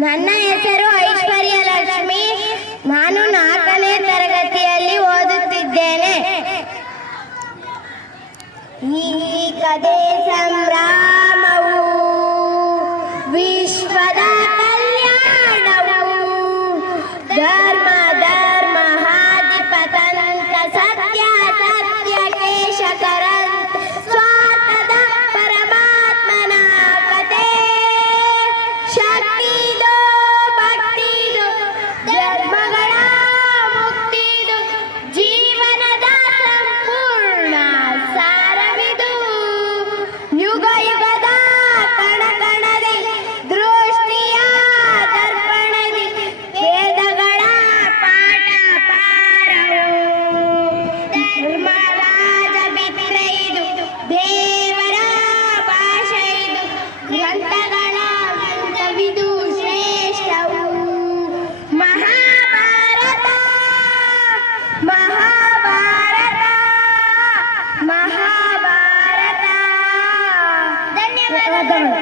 ನನ್ನ ಹೆಸರು ಐಶ್ವರ್ಯ ಲಕ್ಷ್ಮಿ. ನಾನು ನಾಲ್ಕನೇ ತರಗತಿಯಲ್ಲಿ ಓದುತ್ತಿದ್ದೇನೆ. ಈ ಕಥೆ ಸಂಭ್ರಾಮವು ವಿಶ್ವದ ಕಲ್ಯಾಣವು. ಧರ್ಮ ಧರ್ಮ ಹಾದಿಪತಂತ ಸತ್ಯ ಸತ್ಯ ಕೇಶಕರ ಸ್ವಾತದ ಪರಮಾತ್ಮನ ಶಕ್ತಿ महाभारत। महाभारत। धन्यवाद